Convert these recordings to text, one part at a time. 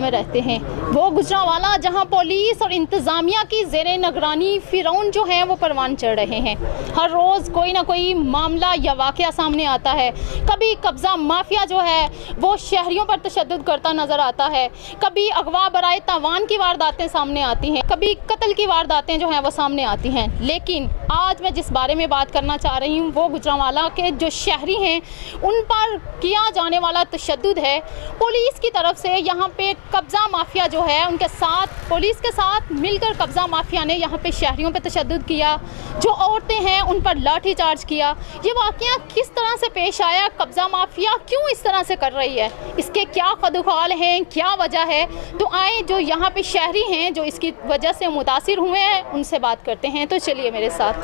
Area में रहते हैं। वो गुजरांवाला जहां पुलिस और इंतज़ामिया की ज़ेरे निगरानी फ़िरौन जो है वो परवान चढ़ रहे हैं। हर रोज़ कोई ना कोई मामला या वाक़या सामने आता है। कभी कब्ज़ा माफिया जो है वो शहरियों पर तशद्दुद करता नज़र आता है, कभी अगवा बराए तावान की वारदातें सामने आती हैं, कभी कत्ल की वारदातें जो हैं वो सामने आती हैं। लेकिन आज मैं जिस बारे में बात करना चाह रही हूँ वो गुजरांवाला के जो शहरी हैं उन पर किया जाने वाला तशद्दुद है। पुलिस की तरफ से यहाँ पे कब्ज़ा माफिया जो है उनके साथ, पुलिस के साथ मिलकर कब्ज़ा माफिया ने यहाँ पे शहरियों पे तशद्दुद किया, जो औरतें हैं उन पर लाठी चार्ज किया। ये वाक़या किस तरह से पेश आया, कब्ज़ा माफिया क्यों इस तरह से कर रही है, इसके क्या खदुखाल हैं, क्या वजह है, तो आए जो यहाँ पे शहरी हैं जो इसकी वजह से मुतासिर हुए हैं उनसे बात करते हैं। तो चलिए मेरे साथ।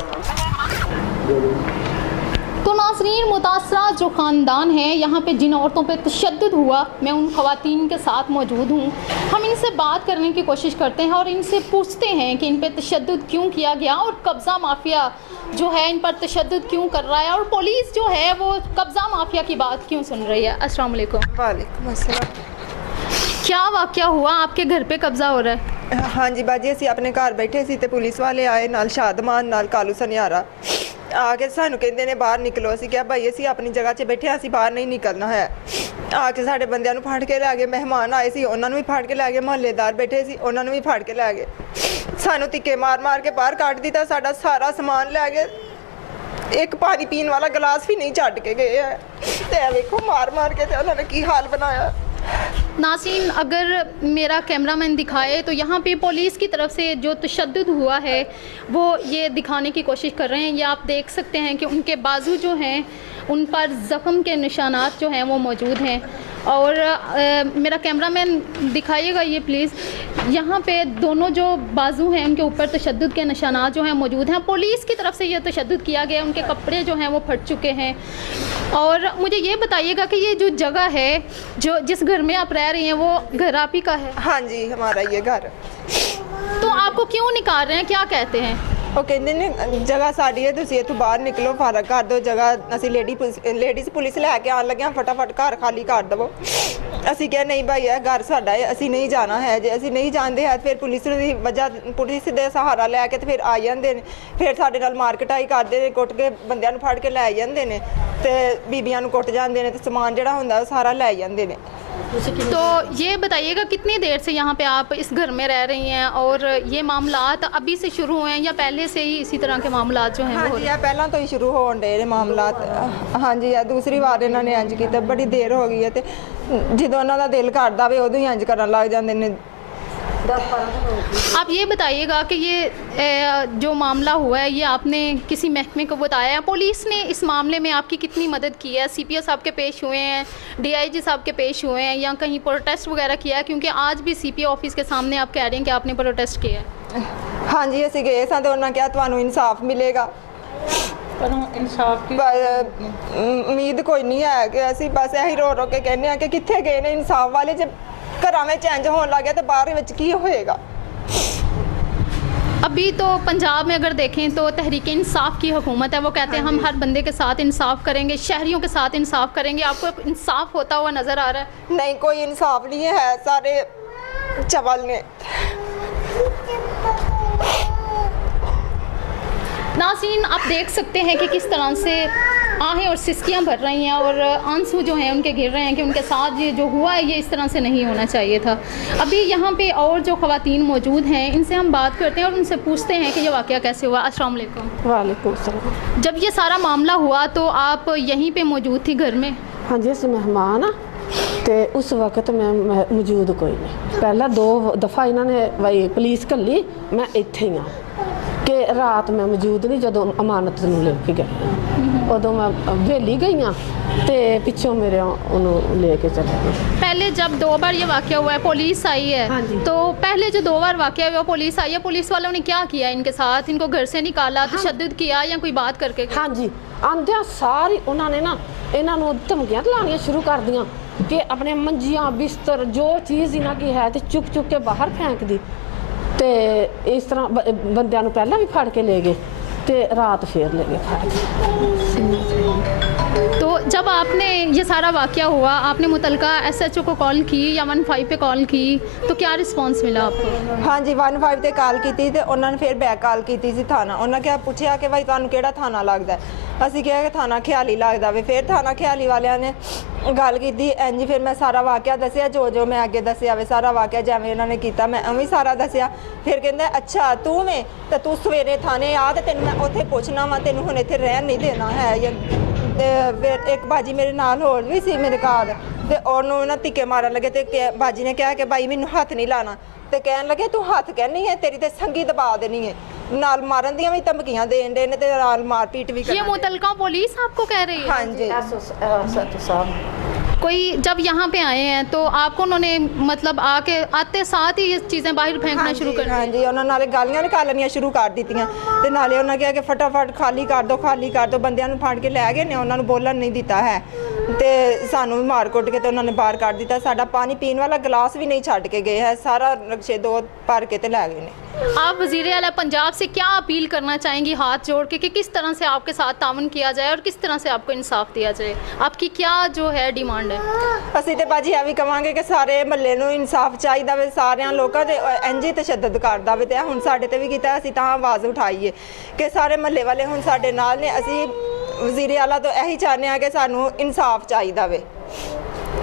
तो नाज़रीन, मुतासरा जो ख़ानदान है यहाँ पे जिन औरतों पे तशद्दुद हुआ, मैं उन ख़वातीन के साथ मौजूद हूँ। हम इनसे बात करने की कोशिश करते हैं और इनसे पूछते हैं कि इन पे तशद्दुद क्यों किया गया और कब्ज़ा माफिया जो है इन पर तशद्दुद क्यों कर रहा है और पुलिस जो है वो कब्ज़ा माफिया की बात क्यों सुन रही है। अस्सलाम वालेकुम। वालेकुम अस्सलाम। क्या वाक़या हुआ, आपके घर पे कब्ज़ा हो रहा है? हाँ जी बाजी, असी अपने घर बैठे सी ते पुलिस वाले आए नाल शादमान नाल कालू सनियारा आके सानू कहते ने बाहर निकलो। असी क्या भाई असी अपनी जगह 'च बैठे, असी बाहर नहीं निकलना है। आके साडे बंदियां नू फड़ के लै गए, मेहमान आए सी उन्हां नू भी फड़ के लै गए, मोहल्लेदार बैठे सी उन्हां नू भी फड़ के लै गए। सानू तिक्के मार मार के बाहर कट दिता, साडा सारा समान लै गए, एक पानी पीने वाला गिलास भी नहीं छड्ड के गए है। ते वेखो मार मार के ते उन्होंने की हाल बनाया। नाज़रीन, अगर मेरा कैमरामैन दिखाए तो यहाँ पे पुलिस की तरफ से जो तशद्दुद हुआ है वो ये दिखाने की कोशिश कर रहे हैं। ये आप देख सकते हैं कि उनके बाजू जो हैं उन पर ज़ख़म के निशानात जो हैं वो मौजूद हैं। और मेरा कैमरामैन दिखाइएगा ये प्लीज़, यहाँ पे दोनों जो बाजू हैं उनके ऊपर तशद्दुद के निशानात जो हैं मौजूद हैं। पुलिस की तरफ से ये तशद्दुद किया गया, उनके कपड़े जो हैं वो फट चुके हैं। और मुझे ये बताइएगा कि ये जो जगह है, जो जिस घर में आप रह रही हैं, वो घर आप ही का है? हाँ जी, हमारा ये घर। तो आपको क्यों निकाल रहे हैं, क्या कहते हैं? वो कहते ने जगह साड़ी है, तुम इतों बाहर निकलो, फारग कर दो जगह। असी लेडीज़ पुलिस लैके आन लगे, फटाफट घर खाली कर दवो। असी क्या नहीं भाई है घर साडा है, असी नहीं जाना है। जे असी नहीं जाते हैं फिर पुलिस की वजह, पुलिस दे सहारा लैके तो फिर आ जाते हैं, फिर साडे नाल मारकटाई करते हैं, कुट के बंदियां नूं फड़ के लै जाते हैं, तो बीबियां नूं कुट जाते हैं, तो समान जिहड़ा हुंदा सारा लै जाते हैं। तो ये बताइएगा कितनी देर से यहाँ पे आप इस घर में रह रही हैं और ये मामलात अभी से शुरू हुए हैं या पहले से ही इसी तरह के मामलात जो हैं? हाँ जी, पहला तो ही शुरू होने डे मामलात। हाँ जी, दूसरी बार इन्होंने इंज किया, बड़ी देर हो गई है, तो जो उन्होंने दिल करता वे उदों ही इंज करन लग जाते हैं। आप ये बताइएगा कि ये जो मामला हुआ है ये आपने किसी महकमे को बताया है? पुलिस ने इस मामले में आपकी कितनी मदद की है? CPO साहब के पेश हुए हैं, DIG साहब के पेश हुए हैं या कहीं प्रोटेस्ट वगैरह किया है? क्योंकि आज भी CPO ऑफिस के सामने आप कह रहे हैं कि आपने प्रोटेस्ट किया है। हाँ जी, असी गए सा तो उन्होंने कहा तुहानू इंसाफ मिलेगा, पर इंसाफ की उम्मीद कोई नहीं है कि असी बस यही रो रो के कहने हैं कि कितने गए ने इंसाफ वाले। जब घर में चेंज होने लग गया तो बाहर विच की होएगा? अभी तो पंजाब में अगर देखें तो तहरीक इंसाफ की हुकूमत है, वो कहते हैं हम हर बंदे के साथ इंसाफ करेंगे, शहरियों के साथ इंसाफ करेंगे। आपको इंसाफ होता हुआ नज़र आ रहा है? नहीं, कोई इंसाफ नहीं है, सारे चवल ने। नाज़रीन, आप देख सकते हैं कि किस तरह से आहें और सिसकियाँ भर रही हैं और आंसू जो हैं उनके गिर रहे हैं कि उनके साथ ये जो हुआ है ये इस तरह से नहीं होना चाहिए था। अभी यहाँ पे और जो ख़वातीन मौजूद हैं इनसे हम बात करते हैं और उनसे पूछते हैं कि ये वाक़या कैसे हुआ। अस्सलाम वालेकुम। वालेकुम अस्सलाम। जब ये सारा मामला हुआ तो आप यहीं पे मौजूद थी घर में? हाँ जी, असी मेहमान हाँ, तो उस वक्त मैं मौजूद कोई नहीं। पहला 2 दफ़ा इन्होंने भाई पुलिस घली, मैं इत्थे ही हाँ कि रात मैं मौजूद नहीं। जो अमानत नूं लेके गए उदों मैं वेली गई हाँ, तो पिछों मेरे उन्होंने लेके चले गए। पहले जब 2 बार ये वाक़या हुआ है, पुलिस आई है? हाँ जी। तो पहले जो 2 बार वाक़या हुआ पुलिस आई है, पुलिस वालों ने क्या किया इनके साथ? इनको घर से निकाला, तशद्दुद किया या कोई बात करके? हाँ जी, आंदिया सारी उन्होंने ना इन्हों धमकियां लानियां शुरू कर दियाँ कि अपने मंजियाँ बिस्तर जो चीज़ इन्हों की है तो चुक चुक के बाहर फेंक दी। तो इस तरह बंदियां नूं पहले भी फड़ के ले गए, तो रात फिर ले गए फड़ के। तो जब आपने ये सारा वाक़या हुआ, आपने मुतलका SHO को कॉल की या 15 पे कॉल की, तो क्या रिस्पांस मिला आपको? हाँ जी 15 ਤੇ ਕਾਲ ਕੀਤੀ ਤੇ ਉਹਨਾਂ ਨੇ ਫਿਰ ਬੈਕ ਕਾਲ ਕੀਤੀ ਸੀ ਥਾਣਾ। ਉਹਨਾਂ ਕਿਹਾ ਪੁੱਛਿਆ ਕਿ ਭਾਈ ਤੁਹਾਨੂੰ ਕਿਹੜਾ ਥਾਣਾ ਲੱਗਦਾ। ਅਸੀਂ ਕਿਹਾ ਕਿ ਥਾਣਾ ਖਿਆਲੀ ਲੱਗਦਾ ਵੇ। ਫਿਰ ਥਾਣਾ ਖਿਆਲੀ ਵਾਲਿਆਂ ਨੇ ਗੱਲ ਕੀਤੀ ਇੰਜ। ਫਿਰ ਮੈਂ ਸਾਰਾ ਵਾਕਿਆ ਦੱਸਿਆ, ਜੋ ਮੈਂ ਅੱਗੇ ਦੱਸਿਆ ਵੇ ਸਾਰਾ ਵਾਕਿਆ ਜਿਵੇਂ ਇਹਨਾਂ ਨੇ ਕੀਤਾ ਮੈਂ ਉਵੇਂ ਸਾਰਾ ਦੱਸਿਆ। ਫਿਰ ਕਹਿੰਦੇ ਅੱਛਾ ਤੂੰ ਵੇਂ ਤਾਂ ਤੂੰ ਸਵੇਰੇ ਥਾਣੇ ਆ ਤੇ ਤੈਨੂੰ ਮੈਂ ਉੱਥੇ ਪੁੱਛਣਾ ਵਾ, ਤੈਨੂੰ ਹੁਣ ਇੱਥੇ ਰਹਿਣ ਨਹੀਂ ਦੇਣਾ ਹੈ। ਤੇ ਫਿਰ ਇੱਕ ਬਾਜੀ ਮੇਰੇ ਨਾਲ ਹੋਰ ਵੀ ਸੀ ਮੇਰੇ ਘਰ ਤੇ ਉਹਨੂੰ ਨਾ ਧਿੱਕੇ ਮਾਰਨ ਲੱਗੇ ਤੇ ਬਾਜੀ ਨੇ ਕਿਹਾ ਕਿ ਬਾਈ ਮੈਨੂੰ ਹੱਥ ਨਹੀਂ ਲਾਣਾ ਤੇ ਕਹਿਣ ਲੱਗੇ ਤੂੰ ਹੱਥ ਕਹਿਣੀ ਹੈ ਤੇਰੀ ਤੇ ਸੰਗੀ ਦਬਾ ਦੇਣੀ ਹੈ। ਨਾਲ ਮਾਰਨ ਦੀਆਂ ਵੀ ਧਮਕੀਆਂ ਦੇਣ ਦੇ ਨੇ ਤੇ ਨਾਲ ਮਾਰਪੀਟ ਵੀ ये मुतलका पुलिस आपको कह रही है? हाँ जी। SHO साहब कोई जब यहाँ पे आए हैं तो आपको उन्होंने मतलब आके आते साथ ही ये चीज़ें बाहर फेंकना शुरू कर दी? हाँ जी ਉਹਨਾਂ ਨਾਲੇ ਗਾਲੀਆਂ ਨਿਕਾਲਣੀਆਂ ਸ਼ੁਰੂ ਕਰ ਦਿੱਤੀਆਂ ਤੇ ਨਾਲੇ ਉਹਨਾਂ ਕਿਹਾ ਕਿ ਫਟਾਫਟ ਖਾਲੀ ਕਰ ਦਿਓ। ਬੰਦਿਆਂ ਨੂੰ ਫੜ ਕੇ ਲੈ ਗਏ ਨੇ, ਉਹਨਾਂ ਨੂੰ ਬੋਲਣ ਨਹੀਂ ਦਿੱਤਾ ਹੈ ਤੇ ਸਾਨੂੰ ਵੀ ਮਾਰ ਕੁੱਟ ਕੇ ਤੇ ਉਹਨਾਂ ਨੇ ਬਾਹਰ ਕੱਢ ਦਿੱਤਾ। ਸਾਡਾ ਪਾਣੀ ਪੀਣ ਵਾਲਾ ਗਲਾਸ ਵੀ ਨਹੀਂ ਛੱਡ ਕੇ ਗਏ ਹੈ, ਸਾਰਾ ਨਕਸ਼ੇ ਦੋ ਭਰ के ते लै गए ने। आप वज़ीर आला पंजाब से क्या अपील करना चाहेंगी हाथ जोड़ के कि किस तरह से आपके साथ तावन किया जाए और किस तरह से आपको इंसाफ दिया जाए? आपकी क्या जो है डिमांड है? ਅਸੀਂ ਤੇ ਬਾਜੀ ਇਹ ਵੀ ਕਵਾਂਗੇ ਕਿ ਸਾਰੇ ਮਹੱਲੇ ਨੂੰ ਇਨਸਾਫ ਚਾਹੀਦਾ ਵੇ। ਸਾਰਿਆਂ ਲੋਕਾਂ ਤੇ ਇੰਜ ਤਸ਼ੱਦਦ ਕਰਦਾ ਵੇ ਤੇ ਹੁਣ ਸਾਡੇ ਤੇ ਵੀ ਕੀਤਾ। ਅਸੀਂ ਤਾਂ ਆਵਾਜ਼ ਉਠਾਈਏ ਕਿ ਸਾਰੇ ਮਹੱਲੇ ਵਾਲੇ ਹੁਣ ਸਾਡੇ ਨਾਲ ਨੇ। ਅਸੀਂ ਵਜ਼ੀਰ ਆਲਾ ਤੋਂ ਇਹੀ ਚਾਹੁੰਦੇ ਹਾਂ ਕਿ ਸਾਨੂੰ ਇਨਸਾਫ ਚਾਹੀਦਾ ਵੇ।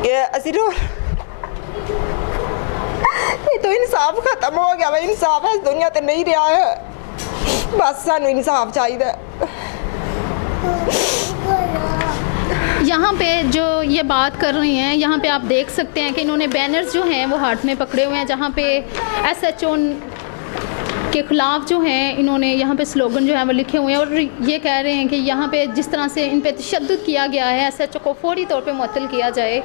ਇਹ ਅਸੀਂ ये तो इंसाफ खत्म हो गया। इंसाफ इस दुनिया ते नहीं रहा है, बस सानू इंसाफ चाहिए। यहाँ पे जो ये बात कर रही हैं, यहाँ पे आप देख सकते हैं कि इन्होंने बैनर्स जो हैं वो हाथ में पकड़े हुए हैं, जहाँ पे SHO के ख़िलाफ़ जो हैं इन्होंने यहाँ पे स्लोगन जो है वो लिखे हुए हैं और ये कह रहे हैं कि यहाँ पे जिस तरह से इन पे तशद्दुद किया गया है SHO को फौरी तौर पे मुअत्तल किया जाए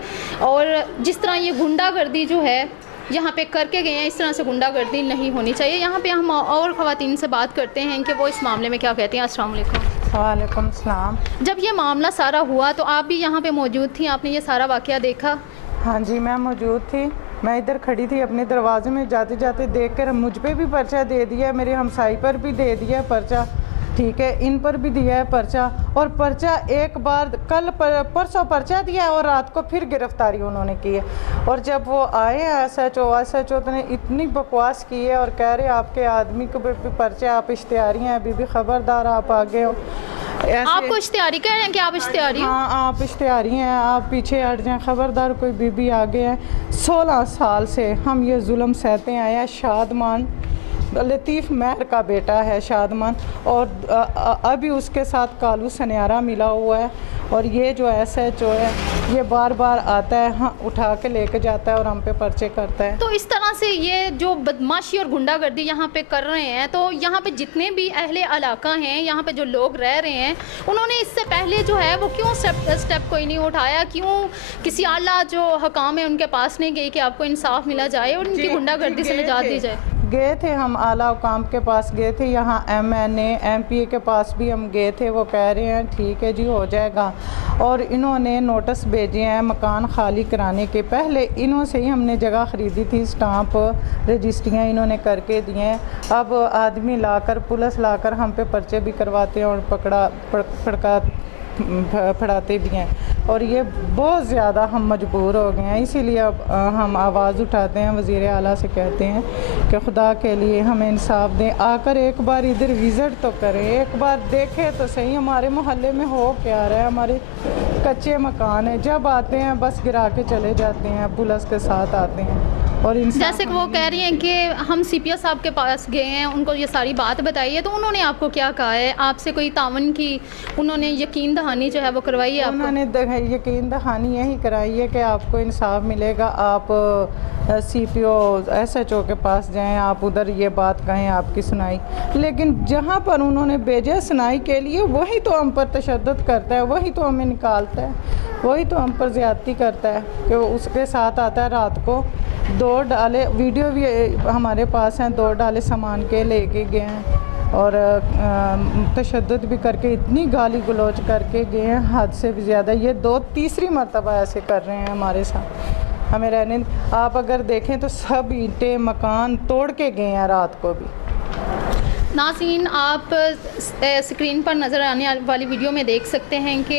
और जिस तरह ये गुंडागर्दी जो है यहाँ पे करके गए हैं, इस तरह से गुंडागर्दी नहीं होनी चाहिए। यहाँ पे हम और ख़वातीन से बात करते हैं कि वो इस मामले में क्या कहती हैं। अस्सलाम वालेकुम। वालेकुम सलाम। जब ये मामला सारा हुआ तो आप भी यहाँ पे मौजूद थी, आपने ये सारा वाक़या देखा? हाँ जी मैं मौजूद थी। मैं इधर खड़ी थी अपने दरवाजे में, जाते जाते देख कर मुझ पे भी पर्चा दे दिया, मेरे हमसाई पर भी दे दिया पर्चा, ठीक है, इन पर भी दिया है पर्चा। और पर्चा एक बार कल परसों पर्चा दिया है और रात को फिर गिरफ्तारी उन्होंने की है। और जब वो आए SHO ने इतनी बकवास की है और कह रहे आपके आदमी को भी पर्चे, आप इश्तिहारी हैं, अभी भी खबरदार आप आगे हो। आपको इश्तिहारी कह रहे हैं कि आप इश्तिहारी हो? हाँ आप इश्तिहारी हैं, आप पीछे हट जाएं, खबरदार कोई बीबी आगे है। 16 साल से हम ये जुल्म सहते आए हैं। शादमान लतीफ़ महर का बेटा है शादमान, और अभी उसके साथ कालू सनियारा मिला हुआ है। और ये जो SHO है ये बार बार आता है, हाँ उठा के लेके जाता है और हम पे पर्चे करता है। तो इस तरह से ये जो बदमाशी और गुंडागर्दी यहाँ पे कर रहे हैं, तो यहाँ पे जितने भी अहले इलाका हैं, यहाँ पे जो लोग रह रहे हैं, उन्होंने इससे पहले जो है वो क्यों स्टेप कोई नहीं उठाया? क्यों किसी आला जो हकाम है उनके पास नहीं गई कि आपको इंसाफ मिला जाए और इनकी गुंडागर्दी से निजात दी जाए? गए थे हम आला हुकाम के पास गए थे, यहाँ MNA MPA के पास भी हम गए थे। वो कह रहे हैं ठीक है जी हो जाएगा, और इन्होंने नोटिस भेजे हैं मकान खाली कराने के। पहले इन्हों से ही हमने जगह ख़रीदी थी, स्टाम्प रजिस्ट्रियाँ इन्होंने करके दिए हैं। अब आदमी लाकर पुलिस लाकर हम पे पर्चे भी करवाते हैं और फड़ाते भी हैं। और ये बहुत ज़्यादा हम मजबूर हो गए हैं, इसीलिए अब हम आवाज़ उठाते हैं, वज़ीर आला से कहते हैं कि खुदा के लिए हमें इंसाफ दें। आकर एक बार इधर विज़िट तो करें, एक बार देखें तो सही हमारे मोहल्ले में हो क्या रहा है। हमारे कच्चे मकान है, जब आते हैं बस गिरा के चले जाते हैं, पुलिस के साथ आते हैं। और जैसे कि वो कह रही हैं कि हम CPO साहब के पास गए हैं, उनको ये सारी बात बताई है, तो उन्होंने आपको क्या कहा है? आपसे कोई तावन की उन्होंने यकीन दहानी जो है वो करवाई है आपको? उन्होंने यकीन दहानी यही कराई है कि आपको इंसाफ मिलेगा। आप CPO SHO के पास जाएं, आप उधर ये बात कहें, आपकी सुनाई। लेकिन जहाँ पर उन्होंने भेजा सुनाई के लिए, वही तो हम पर तशद्दुद करता है, वही तो हमें निकालता है, वही तो हम पर ज़्यादती करता है। कि उसके साथ आता है रात को 2 डाले, वीडियो भी हमारे पास हैं, 2 डाले सामान के लेके गए हैं और तशद्दुद भी करके इतनी गाली गलौज करके गए हैं हद से भी ज़्यादा। ये 2-3री मरतबा ऐसे कर रहे हैं हमारे साथ, हमें रहने। आप अगर देखें तो सब ईंटें मकान तोड़ के गए हैं रात को भी। नाज़रीन, आप स्क्रीन पर नज़र आने वाली वीडियो में देख सकते हैं कि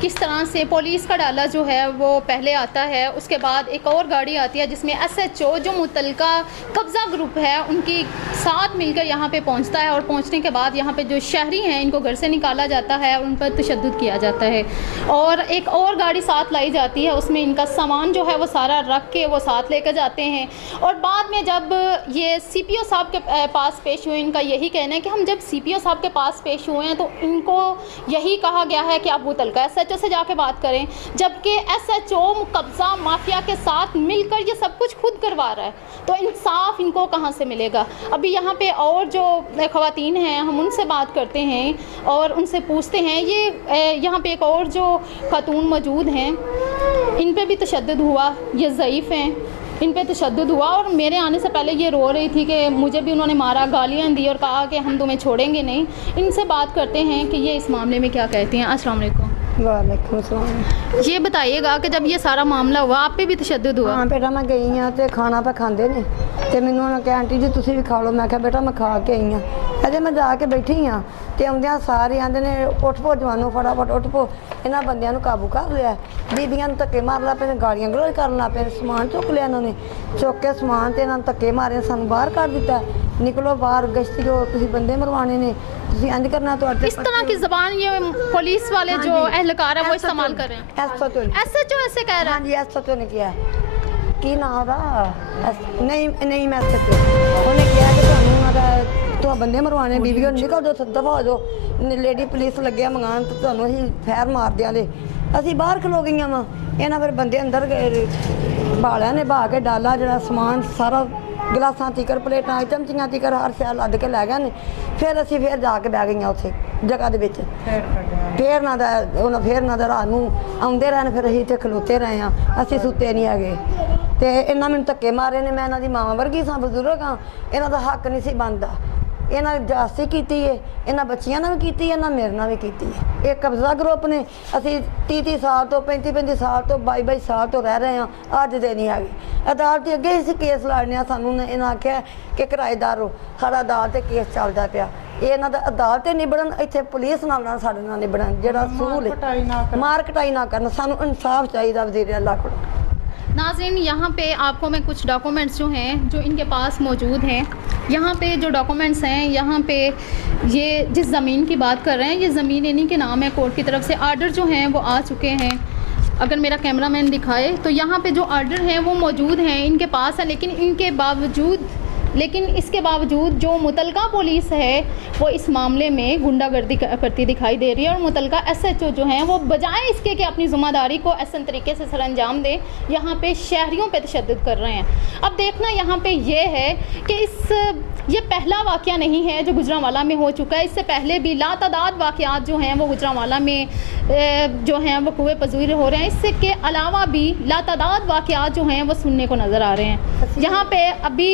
किस तरह से पुलिस का डाला जो है वो पहले आता है, उसके बाद एक और गाड़ी आती है जिसमें SHO जो मुतलका कब्ज़ा ग्रुप है उनकी साथ मिलकर यहाँ पे पहुँचता है, और पहुँचने के बाद यहाँ पे जो शहरी हैं इनको घर से निकाला जाता है और उन पर तशद्दुद किया जाता है। और एक और गाड़ी साथ लाई जाती है, उसमें इनका सामान जो है वो सारा रख के वो साथ लेकर जाते हैं। और बाद में जब ये CPO साहब के पास पेश हुए, इनका यही कहना है कि हम जब CPO साहब के पास पेश हुए हैं तो इनको यही कहा गया है कि आप मुतलका SHO से जाके बात करें, जबकि SHO कब्ज़ा माफिया के साथ मिलकर ये सब कुछ खुद करवा रहा है। तो इंसाफ इनको कहाँ से मिलेगा? अभी यहाँ पे और जो ख़वातीन हैं हम उनसे बात करते हैं और उनसे पूछते हैं। ये यहाँ पे एक और जो खातून मौजूद हैं, इन पे भी तशद्दुद हुआ, ये ज़ईफ़ हैं, इन पे तशद्दुद हुआ और मेरे आने से पहले ये रो रही थी कि मुझे भी उन्होंने मारा, गालियाँ दी और कहा कि हम तुम्हें छोड़ेंगे नहीं। इनसे बात करते हैं कि ये इस मामले में क्या कहती हैं। अस्सलाम वालेकुम। वालेकुम सलाम। ये बताइएगा कि जब ये सारा मामला हुआ आप पे भी तशद्दुद हुआ? हाँ बेटा, मैं गई हाँ तो खाना पे खाते ने तो मैंने उन्होंने कहा आंटी जी तुसी भी खा लो। मैं कहा बेटा मैं खा के आई हाँ। अजे मैं जाके बैठी हाँ तो आउंदियां सारे आंदे ने उठ पो जवानों, फटाफट उठ पो, इन्होंने बंदियां नूं काबू कर लिया। बीबियां नूं धक्के मार ला पे, गालियां गलोच करन लग पे, समान चुक लिया इन्होंने, चुक के समान ते इन्होंने धक्के मारे, सानूं बाहर कर दिता। निकलो बाहर, गश्तियो तुसी बंदे मरवाने ने, तुसी इंज करना। तो इस तरह की ज़बान ये पुलिस वाले जो एहलकार है वो इस्तेमाल कर रहे हैं। SHO ऐसे कह रहा है? हाँ जी, SHO ने किया की नाम था नहीं मैं SHO उन्हें किया कि तो बंदे मरवाने, बीबियों निकल दो, दफा हो जाओ, लेडी पुलिस लगे मंगान तो ਤੁਹਾਨੂੰ ਅਸੀਂ ਫੈਰ ਮਾਰ ਦਿਆਂਗੇ। ਅਸੀਂ ਬਾਹਰ ਖਲੋ ਗਈਆਂ ਵਾ, ਇਹਨਾਂ ਫਿਰ ਬੰਦੇ ਅੰਦਰ ਬਾਲਿਆਂ ਨੇ ਬਾ ਕੇ ਡਾਲਾ ਜਿਹੜਾ ਸਮਾਨ ਸਾਰਾ ਗਲਾਸਾਂ ਤੀਕਰ, ਪਲੇਟਾਂ ਚਮਚੀਆਂ ਤੀਕਰ ਹਰ ਸ਼ੈ ਲੱਦ ਕੇ ਲੈ ਗਏ ਨੇ। ਫਿਰ ਅਸੀਂ ਫਿਰ ਜਾ ਕੇ ਬਹਿ ਗਈਆਂ ਉੱਥੇ ਜਗ੍ਹਾ ਦੇ ਵਿੱਚ। ਫਿਰ ਨਾ ਦਾ ਉਹਨਾਂ ਫਿਰ ਨਾ ਦਾ ਰਾਤ ਨੂੰ ਆਉਂਦੇ ਰਹੇ ਨੇ, ਫਿਰ ਅਸੀਂ ਇੱਥੇ ਖਲੋਤੇ ਰਹੇ ਹਾਂ, ਅਸੀਂ ਸੁੱਤੇ ਨਹੀਂ ਹੈਗੇ। ਤੇ ਇਹਨਾਂ ਮੈਨੂੰ ਧੱਕੇ ਮਾਰੇ ਨੇ। ਮੈਂ ਇਹਨਾਂ ਦੀ ਮਾਂ ਵਰਗੀ ਸਾਂ, ਬਜ਼ੁਰਗ ਹਾਂ, ਇਹਨਾਂ ਦਾ ਹੱਕ ਨਹੀਂ ਸੀ ਬਣਦਾ। ਇਹਨਾਂ ਨੇ ਜਾਸਤੀ ਕੀਤੀ ਹੈ, ਇਹਨਾਂ ਬੱਚੀਆਂ ਨਾਲ ਵੀ ਕੀਤੀ ਹੈ, ਇਹਨਾਂ ਮੇਰੇ ਨਾਲ ਵੀ ਕੀਤੀ ਹੈ। ਇਹ ਕਬਜ਼ਾ ਗਰੁੱਪ ਨੇ। ਅਸੀਂ 30 ਸਾਲ ਤੋਂ 35 ਸਾਲ ਤੋਂ 22 ਸਾਲ ਤੋਂ ਰਹਿ ਰਹੇ ਹਾਂ, ਅੱਜ ਦੇ ਨਹੀਂ ਹੈਗੇ। ਅਦਾਲਤ ਦੇ ਅੱਗੇ ਅਸੀਂ ਕੇਸ ਲੜਨੇ ਆ, ਸਾਨੂੰ ਇਹਨਾਂ ਆਖਿਆ ਕਿ ਕਿਰਾਏਦਾਰ ਹੋ, ਸਾਡਾ ਅਦਾਲਤ 'ਤੇ ਕੇਸ ਚੱਲਦਾ ਪਿਆ। ਇਹ ਇਹਨਾਂ ਦਾ ਅਦਾਲਤ 'ਤੇ ਨਿਬੜਨ, ਇੱਥੇ ਪੁਲਿਸ ਨਾਲ ਸਾਡੇ ਨਾਲ ਨਿਬੜਨ, ਜਿਹੜਾ ਅਸੂਲ ਹੈ ਮਾਰ ਕਟਾਈ ਨਾ ਕਰਨ। ਸਾਨੂੰ ਇਨਸਾਫ ਚਾਹੀਦਾ ਵਜ਼ੀਰ ਅੱਲਾ ਕੋਲ। नाज़रीन, यहाँ पे आपको मैं कुछ डॉक्यूमेंट्स जो हैं जो इनके पास मौजूद हैं, यहाँ पे जो डॉक्यूमेंट्स हैं, यहाँ पे ये जिस ज़मीन की बात कर रहे हैं ये ज़मीन इन्हीं के नाम है। कोर्ट की तरफ से आर्डर जो हैं वो आ चुके हैं। अगर मेरा कैमरामैन दिखाए तो यहाँ पे जो आर्डर हैं वो मौजूद हैं, इनके पास है। लेकिन इसके बावजूद जो मुतलका पुलिस है वो इस मामले में गुंडागर्दी करती दिखाई दे रही है। और मुतलका SHO जो हैं वो बजाय इसके कि अपनी ज़िम्मेदारी को ऐसे तरीके से सरअंजाम दें, यहाँ पे शहरियों पे तशद्दुद कर रहे हैं। अब देखना यहाँ पे ये है कि ये पहला वाक़या नहीं है जो गुजरांवाला में हो चुका है। इससे पहले भी लातादाद वाक़यात जो हैं वो गुजरांवाला में जो हैं वो कुएं पज़ीर हो रहे हैं। इससे के अलावा भी लातादाद वाक़यात जो हैं वो सुनने को नज़र आ रहे हैं। यहाँ पे अभी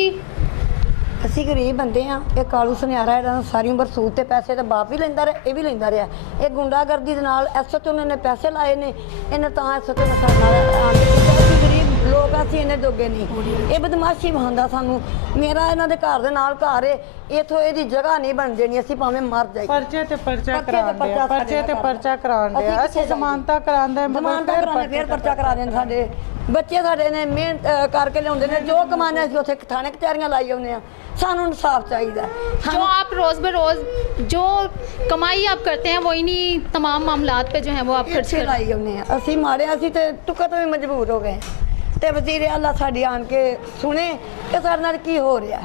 ਅਸੀਂ ਗਰੀਬ ਬੰਦੇ ਆ। ਇਹ ਕਾਲੂ ਸੁਨਿਆਰਾ ਜਿਹੜਾ ਸਾਰੀ ਉਮਰ ਸੂਦ ਤੇ ਪੈਸੇ ਤਾਂ ਬਾਪ ਵੀ ਲੈਂਦਾ ਰਿਹਾ, ਇਹ ਵੀ ਲੈਂਦਾ ਰਿਹਾ। ਇਹ ਗੁੰਡਾਗਰਦੀ ਦੇ ਨਾਲ SHO ਨੇ ਪੈਸੇ ਲਾਏ ਨੇ, ਇਹਨੇ ਤਾਂ SHO ਨੇ ਸਾਡੇ ਨਾਲ ਅਸੀਂ ਗਰੀਬ ਲੋਕ ਆ, ਅਸੀਂ ਇਹਨੇ ਜੋਗੇ ਨਹੀਂ। ਇਹ ਬਦਮਾਸ਼ੀ ਵਹਾਉਂਦਾ ਸਾਨੂੰ। ਮੇਰਾ ਇਹਨਾਂ ਦੇ ਘਰ ਦੇ ਨਾਲ ਘਰ ਏ, ਇਥੋਂ ਇਹਦੀ ਜਗ੍ਹਾ ਨਹੀਂ ਬਣ ਦੇਣੀ, ਅਸੀਂ ਭਾਵੇਂ ਮਰ ਜਾਈਏ। ਪਰਚੇ ਤੇ ਪਰਚਾ ਕਰਾਉਂਦੇ ਆ, ਪਰਚੇ ਤੇ ਪਰਚਾ ਕਰਾਉਂਦੇ ਆ। ਅਸੀਂ ਜ਼ਮਾਨਤਾਂ ਕਰਾਉਂਦੇ, ਜ਼ਮਾਨਤਾਂ ਕਰਾਉਂਦੇ, ਫਿਰ ਪਰਚਾ ਕਰਾ ਦੇਣ। ਸਾਡੇ ਬੱਚੇ ਸਾਡੇ ਨੇ ਮਿਹਨਤ ਕਰਕੇ ਲਿਆਉਂਦੇ ਨੇ, ਜੋ ਕਮਾਉਂਦੇ ਅਸੀਂ ਉੱਥੇ ਥਾਣੇ ਕਚਹਿਰੀਆਂ ਲਾਈ ਆਉਂਦੇ ਆ। ਸਾਨੂੰ ਇਨਸਾਫ ਚਾਹੀਦਾ। जो आप रोज़ बरोज़ जो कमाई आप करते हैं वो इन्हीं तमाम मामलात पे जो है वो आप खर्च कर लाई आउने ਅਸੀਂ ਮਾਰੇ, ਅਸੀਂ ਤੇ ਟੁੱਕਾ ਤੋਂ ਵੀ ਮਜਬੂਰ ਹੋ ਗਏ। ਤੇ ਵਜ਼ੀਰ ਆਲਾ ਸਾਡੀ ਆਣ ਕੇ ਸੁਣੇ ਕਿ ਸਾਡੇ ਨਾਲ ਕੀ ਹੋ ਰਿਹਾ,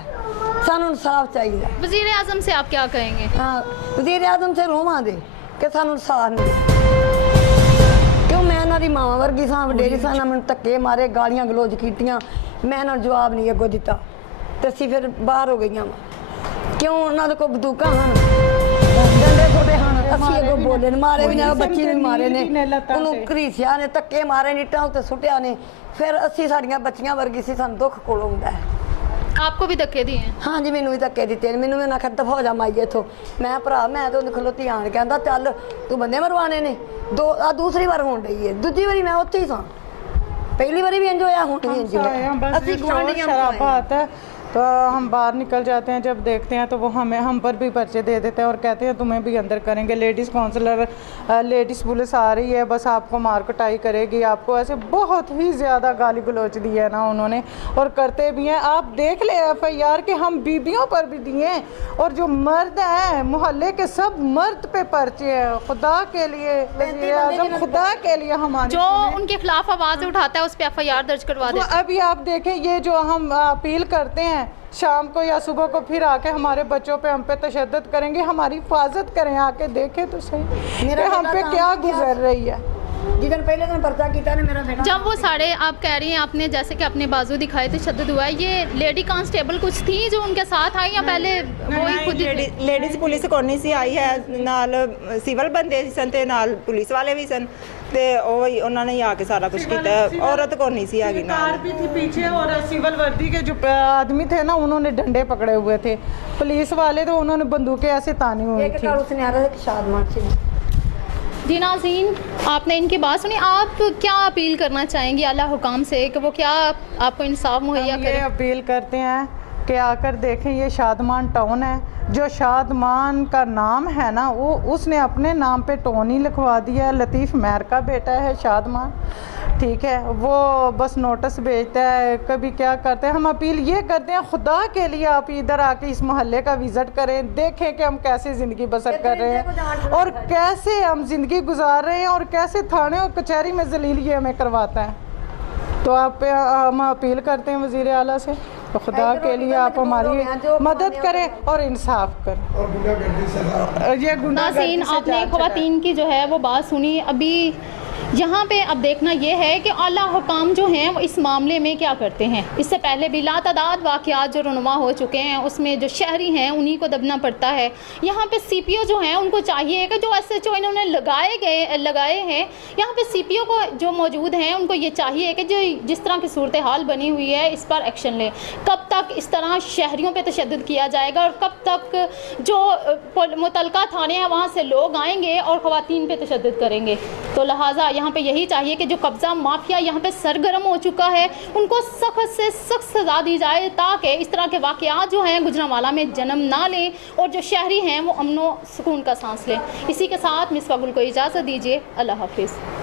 ਸਾਨੂੰ ਇਨਸਾਫ ਚਾਹੀਦਾ। वज़ीर आज़म से आप क्या कहेंगे? ਹਾਂ, ਵਜ਼ੀਰ ਆਜ਼ਮ ਸੇ ਰੋਵਾਂਗੇ ਕਿ ਸਾਨੂੰ ਇਨਸਾਫ ਮਿਲੇ। ਕਿਉਂ ਮੈਂ ਇਹਨਾਂ ਦੀ ਮਾਂ ਵਰਗੀ ਸਾਂ, ਵਡੇਰੀ ਸਾਂ, ਨਾ ਮੈਨੂੰ ਧੱਕੇ ਮਾਰੇ, ਗਾਲੀਆਂ ਗਲੋਚ ਕੀਤੀਆਂ, ਮੈਂ ਇਹਨਾਂ ਨੂੰ ਜਵਾਬ ਨਹੀਂ ਅੱਗੋਂ ਦਿੱਤਾ। ਤੇ ਅਸੀਂ ਫਿਰ ਬਾਹਰ ਹੋ ਗਈਆਂ ਵਾ। ਕਿਉਂ ਉਹਨਾਂ ਦੇ ਕੋਲ ਬੰਦੂਕਾਂ ਹਨ, ਡੰਡੇ ਛੋਟੇ ਹਨ, ਅਸੀਂ ਅੱਗੋਂ ਬੋਲੇ ਨੇ, ਮਾਰੇ ਵੀ ਨੇ, ਬੱਚੀ ਵੀ ਮਾਰੇ ਨੇ, ਉਹਨੂੰ ਘਰੀਸਿਆ ਨੇ, ਧੱਕੇ ਮਾਰੇ ਨੇ, ਇੱਟਾਂ ਉੱਤੇ ਸੁੱਟਿਆ ਨੇ। ਫਿਰ ਅਸੀਂ ਸਾਡੀਆਂ ਬੱਚੀਆਂ ਵਰਗੀ ਸੀ, ਸਾਨੂੰ ਦੁੱਖ ਕੋਲ ਆਉਂਦਾ ਹੈ। आपको भी धक्के दिए हैं? हाँ जी, मैनू भी धक्के दिते। मैनू मैं आखिर दफा हो जा माइए इथों। मैं भरा मैं तो खलोती आन कहता चल तू बंदे मरवाने ने। दूसरी बार होन रही है, दूजी बारी मैं उत्थे ही सां। पहली बारी भी इंज होया, हुण भी इंज होया। ਅਸੀਂ ਗੁਆਂਢੀਆਂ ਸ਼ਰਾਬਾਤ तो हम बाहर निकल जाते हैं, जब देखते हैं तो वो हम पर भी पर्चे दे देते हैं और कहते हैं तुम्हें भी अंदर करेंगे। लेडीज़ काउंसलर, लेडीज़ पुलिस आ रही है, बस आपको मार कुटाई करेगी, आपको ऐसे बहुत ही ज़्यादा गाली गलौच दी है ना उन्होंने, और करते भी हैं। आप देख ले FIR के हम बीबियों पर भी दिए, और जो मर्द हैं मोहल्ले के सब मर्द पे पर्चे हैं। खुदा के लिए वज़ीर आज़म, खुदा के लिए हमारे जो उनके खिलाफ आवाज़ उठाता है उस पर FIR दर्ज करवा देते हैं। अभी आप देखें, ये जो हम अपील करते हैं शाम को या सुबह को, फिर आके हमारे बच्चों पे हम पे तशद्दुद करेंगे, हमारी हिफाजत करें, आके देखें तो सही कि हम पे क्या गुजर रही है। जिधर पहले दिन पर्चा किया ना मेरा बेटा, जब वो सारे आप कह रही हैं, आपने जैसे कि अपने बाजू दिखाए थे, तशद्दुद हुआ है, ये लेडी कांस्टेबल कुछ थी जो उनके साथ आई या पहले वही खुद ही थे? ਲੇਡੀਜ਼ ਪੁਲਿਸ ਕੋਨੀ ਸੀ ਆਈ ਹੈ, ਨਾਲ ਸਿਵਲ ਬੰਦੇ ਸਨ ਤੇ ਨਾਲ ਪੁਲਿਸ ਵਾਲੇ ਵੀ ਸਨ, ਤੇ ਉਹ ਹੀ ਉਹਨਾਂ ਨੇ ਹੀ ਆ ਕੇ ਸਾਰਾ ਕੁਝ ਕੀਤਾ। औरत कोनी सी हैगी कार ਨਾਲ। भी थी पीछे, और सिविल वर्दी के जो आदमी थे ना उन्होंने डंडे पकड़े हुए थे। पुलिस वाले तो उन्होंने बंदूकें ऐसे तानी हुई एक थी। काल उसने आ रहा था शादमान से। जी नाज़रीन, आपने इनकी बात सुनी, आप क्या अपील करना चाहेंगी आला हुकाम से कि वो क्या आपको इंसाफ मुहैया हम ये करें? अपील करते हैं कि आकर देखें, ये शादमान टाउन है, जो शादमान का नाम है ना वो उसने अपने नाम पे टाउन ही लिखवा दिया है। लतीफ़ महर का बेटा है शादमान, ठीक है, वो बस नोटिस भेजता है, कभी क्या करते हैं। हम अपील ये करते हैं, खुदा के लिए आप इधर आके इस मोहल्ले का विज़िट करें, देखें कि हम कैसे ज़िंदगी बसर कर रहे हैं और कैसे हम ज़िंदगी गुजार रहे हैं और कैसे थाने और कचहरी में जलील ये हमें करवाता है। तो आप पे हम अपील करते हैं वज़ीर आला से, तो खुदा के लिए आप हमारी मदद करें और इंसाफ करें। ये नाज़रीन, आपने ख़वातीन की जो है वो बात सुनी। अभी यहाँ पे अब देखना ये है कि आला हुकाम जो हैं वो इस मामले में क्या करते हैं। इससे पहले भी लातादाद वाक़यात जो रुनुमा हो चुके हैं, उसमें जो शहरी हैं उन्हीं को दबना पड़ता है। यहाँ पे CPO जो हैं उनको चाहिए कि जो SHO इन्होंने लगाए हैं, यहाँ पे CPO को जो मौजूद हैं उनको ये चाहिए कि जो जिस तरह की सूरत हाल बनी हुई है इस पर एक्शन लें। कब तक इस तरह शहरियों पर तशद्दुद किया जाएगा और कब तक जो मुतलका थाने हैं वहाँ से लोग आएंगे और ख़वातीन पे तशद्दुद करेंगे। तो लिहाजा यहाँ पे यही चाहिए कि जो कब्ज़ा माफिया यहाँ पे सरगर्म हो चुका है उनको सख्त से सख्त सज़ा दी जाए, ताकि इस तरह के वाक़यात जो हैं गुजरांवाला में जन्म ना लें और जो शहरी हैं वो अमन व सुकून का सांस लें। इसी के साथ मिसबा गुल को इजाज़त दीजिए। अल्लाह हाफिज़।